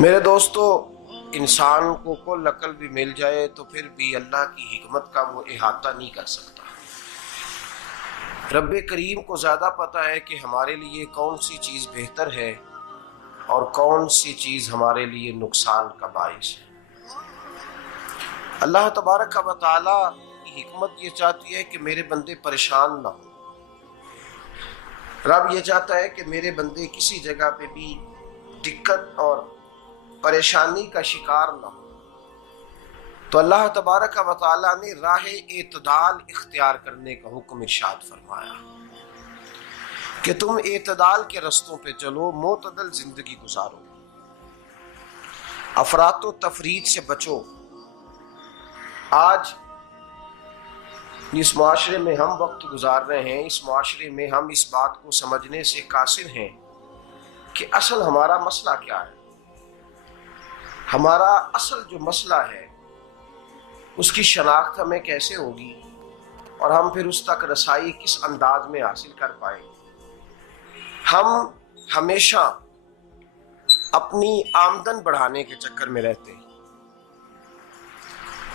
میرے دوستو، انسان کو کل عقل بھی مل جائے تو پھر بھی اللہ کی حکمت کا وہ احاطہ نہیں کر سکتا۔ رب کریم کو زیادہ پتہ ہے کہ ہمارے لیے کون سی چیز بہتر ہے اور کون سی چیز ہمارے لیے نقصان کا باعث ہے۔ اللہ تبارک و تعالی کی حکمت یہ چاہتی ہے کہ میرے بندے پریشان نہ ہوں۔ رب یہ چاہتا ہے کہ میرے بندے کسی جگہ پہ بھی دقت اور پریشانی کا شکار نہ ہو۔ تو اللہ تبارک و تعالی نے راہ اعتدال اختیار کرنے کا حکم ارشاد فرمایا کہ تم اعتدال کے رستوں پہ چلو، معتدل زندگی گزارو، افراط و تفریط سے بچو۔ آج جس معاشرے میں ہم وقت گزار رہے ہیں، اس معاشرے میں ہم اس بات کو سمجھنے سے قاصر ہیں کہ اصل ہمارا مسئلہ کیا ہے۔ ہمارا اصل جو مسئلہ ہے اس کی شناخت ہمیں کیسے ہوگی اور ہم پھر اس تک رسائی کس انداز میں حاصل کر پائیں۔ ہم ہمیشہ اپنی آمدن بڑھانے کے چکر میں رہتے ہیں،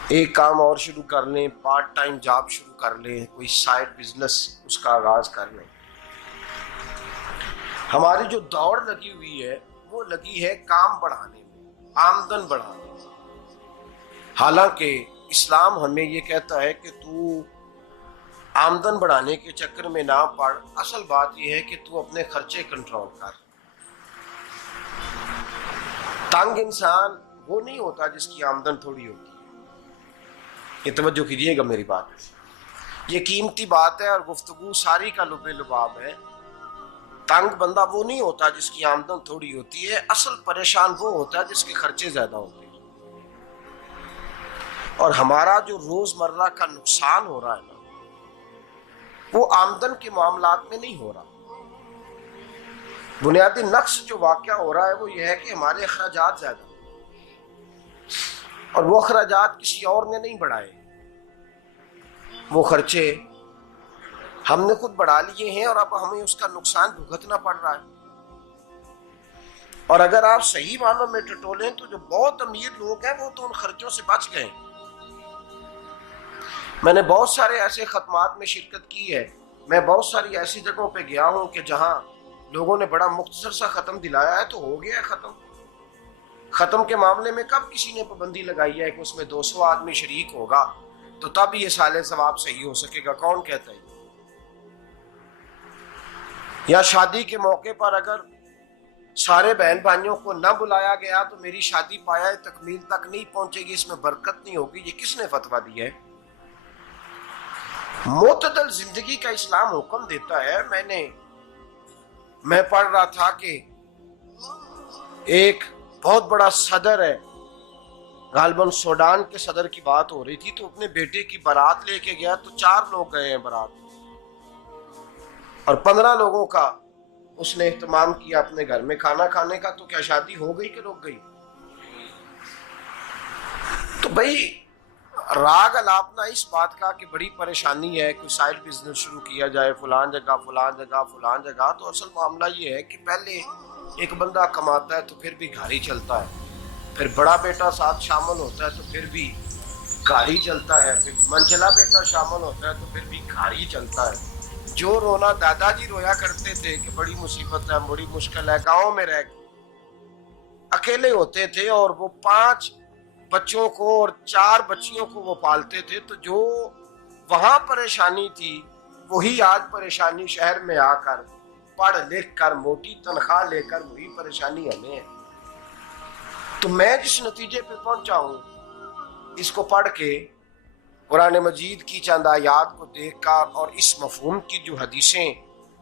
ایک کام اور شروع کر لیں، پارٹ ٹائم جاب شروع کر لیں، کوئی سائیڈ بزنس اس کا آغاز کر لیں۔ ہماری جو دوڑ لگی ہوئی ہے وہ لگی ہے کام بڑھانے میں، آمدن بڑھانے میں، حالانکہ اسلام ہمیں یہ کہتا ہے کہ تو آمدن بڑھانے کے چکر میں نہ پڑ، اصل بات یہ ہے کہ تو اپنے خرچے کنٹرول کر۔ تنگ انسان وہ نہیں ہوتا جس کی آمدن تھوڑی ہوتی ہے۔ یہ توجہ کیجیے گا میری بات، یہ قیمتی بات ہے اور گفتگو ساری کا لب لباب ہے۔ تنگ بندہ وہ نہیں ہوتا جس کی آمدن تھوڑی ہوتی ہے، اصل پریشان وہ ہوتا ہے جس کے خرچے زیادہ ہوتے ہیں۔ اور ہمارا جو روزمرہ کا نقصان ہو رہا ہے نا، وہ آمدن کے معاملات میں نہیں ہو رہا۔ بنیادی نقص جو واقعہ ہو رہا ہے وہ یہ ہے کہ ہمارے اخراجات زیادہ ہیں اور وہ اخراجات کسی اور نے نہیں بڑھائے، وہ خرچے ہم نے خود بڑھا لیے ہیں اور اب ہمیں اس کا نقصان بھگتنا پڑ رہا ہے۔ اور اگر آپ صحیح معنوں میں ٹٹولیں تو جو بہت امیر لوگ ہیں وہ تو ان خرچوں سے بچ گئے۔ میں نے بہت سارے ایسے ختمات میں شرکت کی ہے، میں بہت ساری ایسی جگہوں پہ گیا ہوں کہ جہاں لوگوں نے بڑا مختصر سا ختم دلایا ہے تو ہو گیا ہے ختم۔ ختم کے معاملے میں کب کسی نے پابندی لگائی ہے کہ اس میں 200 آدمی شریک ہوگا تو تب یہ سال ثواب صحیح ہو سکے گا؟ کون کہتا ہے؟ یا شادی کے موقع پر اگر سارے بہن بھائیوں کو نہ بلایا گیا تو میری شادی پایہ تکمیل تک نہیں پہنچے گی، اس میں برکت نہیں ہوگی، یہ کس نے فتویٰ دیا ہے؟ معتدل زندگی کا اسلام حکم دیتا ہے۔ میں پڑھ رہا تھا کہ ایک بہت بڑا صدر ہے، غالباً سوڈان کے صدر کی بات ہو رہی تھی، تو اپنے بیٹے کی بارات لے کے گیا تو 4 لوگ گئے ہیں بارات اور 15 لوگوں کا اس نے اہتمام کیا اپنے گھر میں کھانا کھانے کا۔ تو کیا شادی ہو گئی کہ رک گئی؟ تو بھئی راگ الاپنا اس بات کا کہ بڑی پریشانی ہے، کوئی سائیڈ بزنس شروع کیا جائے فلان جگہ فلان جگہ فلان جگہ، تو اصل معاملہ یہ ہے کہ پہلے ایک بندہ کماتا ہے تو پھر بھی گھر ہی چلتا ہے، پھر بڑا بیٹا ساتھ شامل ہوتا ہے تو پھر بھی گھر ہی چلتا ہے، پھر منجلا بیٹا شامل ہوتا ہے تو پھر بھی گھر ہی چلتا ہے۔ جو رونا دادا جی رویا کرتے تھے کہ بڑی مصیبت ہے، بڑی مشکل ہے، گاؤں میں رہ اکیلے ہوتے تھے اور وہ 5 بچوں کو اور 4 بچیوں کو وہ پالتے تھے، تو جو وہاں پریشانی تھی وہی آج پریشانی شہر میں آ کر پڑھ لکھ کر موٹی تنخواہ لے کر وہی پریشانی ہمیں ہے۔ تو میں جس نتیجے پہ پہنچا ہوں اس کو پڑھ کے، قرآن مجید کی چند آیات کو دیکھ کر اور اس مفہوم کی جو حدیثیں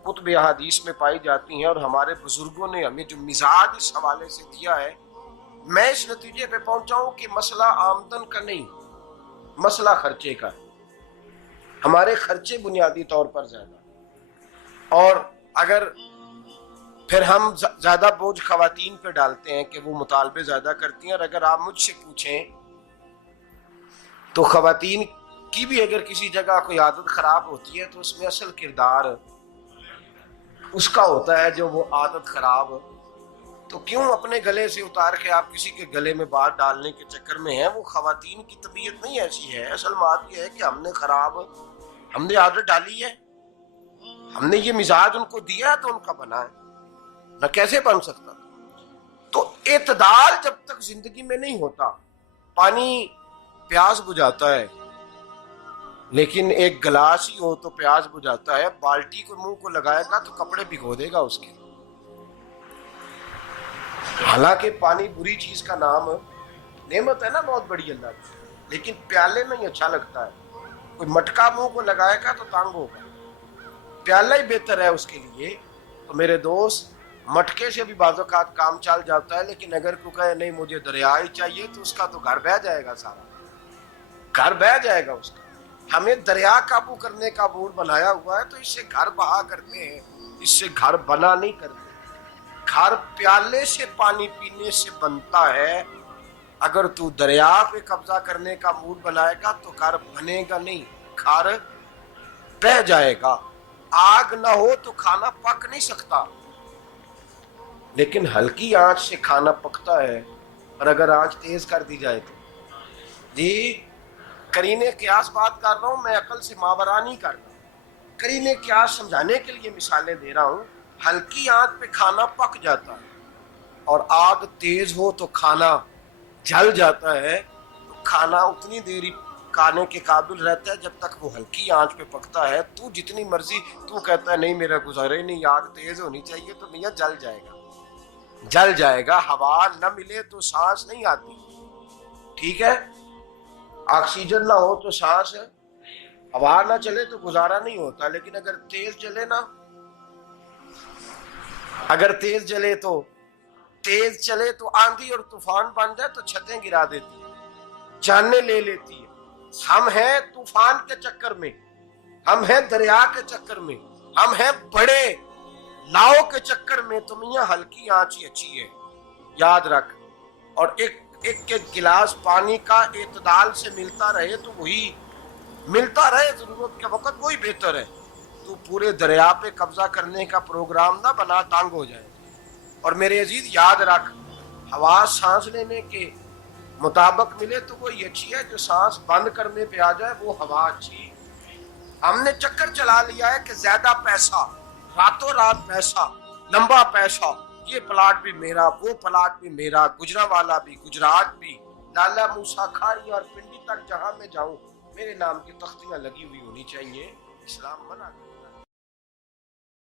کتب احادیث میں پائی جاتی ہیں اور ہمارے بزرگوں نے ہمیں جو مزاج اس حوالے سے دیا ہے، میں اس نتیجے پہ پہنچا ہوں کہ مسئلہ آمدن کا نہیں، مسئلہ خرچے کا ہے۔ ہمارے خرچے بنیادی طور پر زیادہ، اور اگر پھر ہم زیادہ بوجھ خواتین پہ ڈالتے ہیں کہ وہ مطالبے زیادہ کرتی ہیں، اور اگر آپ مجھ سے پوچھیں تو خواتین کی بھی اگر کسی جگہ کوئی عادت خراب ہوتی ہے تو اس میں اصل کردار اس کا ہوتا ہے جو وہ عادت خراب تو کیوں اپنے گلے سے اتار کے آپ کسی کے گلے میں بات ڈالنے کے چکر میں ہیں؟ وہ خواتین کی طبیعت نہیں ایسی ہے. اصل بات یہ ہے کہ ہم نے عادت ڈالی ہے، ہم نے یہ مزاج ان کو دیا ہے تو ان کا بنا ہے، نہ کیسے بن سکتا. تو اعتدال جب تک زندگی میں نہیں ہوتا، پانی پیاس بجھاتا ہے لیکن ایک گلاس ہی ہو تو پیاس بجھاتا ہے، بالٹی کو منہ کو لگائے گا تو کپڑے بھگو دے گا اس کے. حالانکہ پانی بری چیز کا نام نعمت ہے نا بہت بڑی اللہ کی، لیکن پیالے میں ہی اچھا لگتا ہے. کوئی مٹکا منہ کو لگائے گا تو تانگ ہوگا، پیالہ ہی بہتر ہے اس کے لیے. تو میرے دوست، مٹکے سے بھی بعض اوقات کام چل جاتا ہے، لیکن اگر کوئی کہے نہیں مجھے دریا ہی چاہیے تو اس کا تو گھر بہ جائے گا، سارا گھر بہ جائے گا اس کا. ہمیں دریا قابو کرنے کا موڈ بنایا ہوا ہے تو اس سے گھر بہا کرتے ہیں، اس سے گھر بنا نہیں کرتے. گھر پیالے سے پانی پینے سے بنتا ہے. اگر تو دریا پہ قبضہ کرنے کا موڈ بنائے گا تو گھر بنے گا نہیں، گھر بہ جائے گا. آگ نہ ہو تو کھانا پک نہیں سکتا، لیکن ہلکی آنچ سے کھانا پکتا ہے. اور اگر آنچ تیز کر دی جائے تو جی قرینے قیاس بات کر رہا ہوں، میں عقل سے ماورا نہیں کر رہا. قرینے قیاس سمجھانے کے لیے مثالیں دے رہا ہوں. ہلکی آنچ پہ کھانا پک جاتا ہے اور آگ تیز ہو تو کھانا جل جاتا ہے. تو کھانا اتنی دیر کھانے کے قابل رہتا ہے جب تک وہ ہلکی آنچ پہ پکتا ہے. تو جتنی مرضی تو کہتا ہے نہیں میرا گزارے نہیں، آگ تیز ہونی چاہیے، تو میاں جل جائے گا، جل جائے گا. ہوا نہ ملے تو سانس نہیں آتی، ٹھیک ہے؟ آکسیجن نہ ہو تو سانس، ہوا نہ چلے تو گزارا نہیں ہوتا. لیکن اگر تیز جلے نا، اگر تیز چلے تو آندھی اور طوفان بن جائے تو چھتیں گرا دیتی ہے، جانیں لے لیتی ہے. ہم ہیں طوفان کے چکر میں، ہم ہیں دریا کے چکر میں، ہم ہیں بڑے لاؤ کے چکر میں. تو میاں ہلکی آنچ ہی اچھی ہے، یاد رکھ. اور ایک گلاس پانی کا اعتدال سے ملتا رہے تو وہی ملتا رہے، ضرورت کے وقت وہی بہتر ہے. تو پورے دریا پہ قبضہ کرنے کا پروگرام نہ بنا، تانگ ہو جائے. اور میرے عزیز یاد رکھ، ہوا سانس لینے کے مطابق ملے تو وہی اچھی ہے، جو سانس بند کرنے پہ آ جائے وہ ہوا اچھی ہے. ہم نے چکر چلا لیا ہے کہ زیادہ پیسہ، راتوں رات پیسہ، لمبا پیسہ، یہ پلاٹ بھی میرا، وہ پلاٹ بھی میرا، گجرانوالا بھی، گجرات بھی، لالا موسیٰ کھاری اور پنڈی تک جہاں میں جاؤں میرے نام کی تختیاں لگی ہوئی ہونی چاہیے. اسلام منع